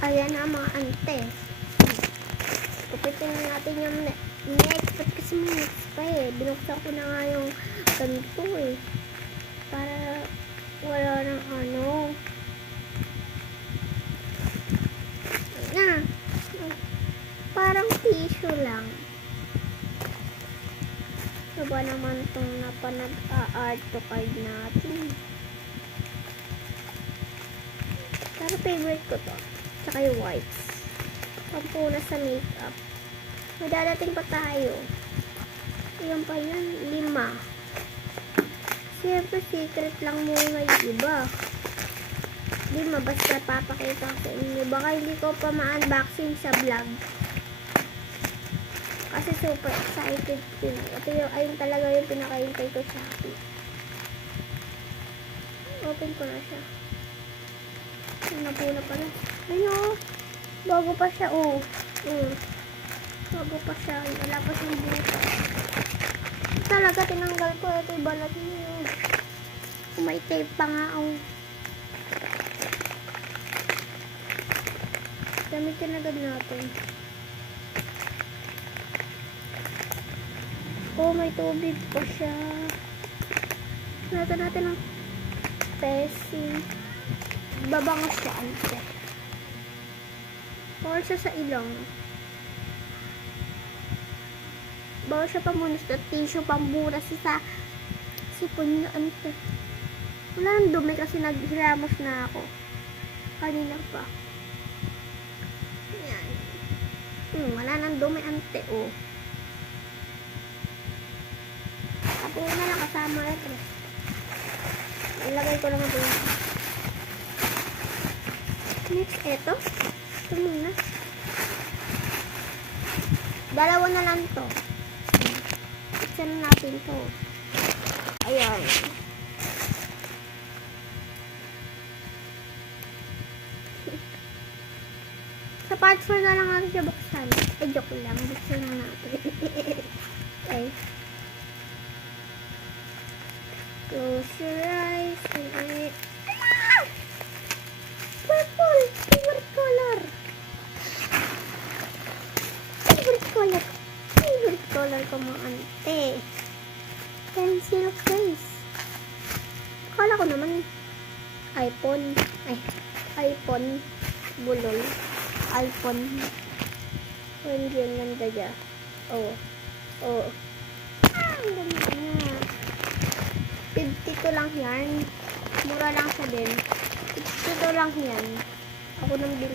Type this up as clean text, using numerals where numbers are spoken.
Ayan na mga ante. Kupitin na natin yung next. Ba't kasi may next pa eh. Binuksan ko na nga yung ganito eh. Para wala ng ano. Na. Parang tissue lang. Ito ba naman itong napanag-art to card natin? Pero favorite ko to. Tsaka yung whites. Pampuna sa makeup. Madadating pa tayo. Ayan pa yun. 5. Siyempre, secret lang muna yung iba. 5, basta papakita ko sa inyo. Baka hindi ko pa ma-unboxing sa vlog. Kasi super excited ko. Ito yung, ayun talaga yung pinakaintay ko sa akin. Open ko na siya. Napuna pala. Ayun, bago pa siya, oh. Bago pa siya. Wala pa siyang butas. Talaga, tinanggal ko. Ito yung balat niyo. May tape pa nga, oh. Gamitin agad natin. Oh, may tubig pa siya. Natin ang pesi. Babangas siya, ante. Bawal siya sa ilong. Bawal siya pamunas na tissue, pamburas sa sipon niya, ante. Wala nang dumi kasi naghiramos na ako. Kanina pa. Yan. Wala nang dumi, ante, oh. Tapos na lang kasama ito. Ilagay ko lang ito. Next, ito. Ito muna. Dalawa na lang to. Isa na natin to. Ayan. Sa part 4 na lang natin siya buksan. Joke lang. Buksan na natin. Okay. Close your eyes and purple! Favorite color! Favorite color! Favorite color ko mga ante. Pencil case. Akala ko naman iPhone. iPhone. Bulol. iPhone. Hindi yun ganda dyan. Oh. Ang ganda na. 52 lang yan. Mura lang siya din. 52 lang yan. Ako nang bili.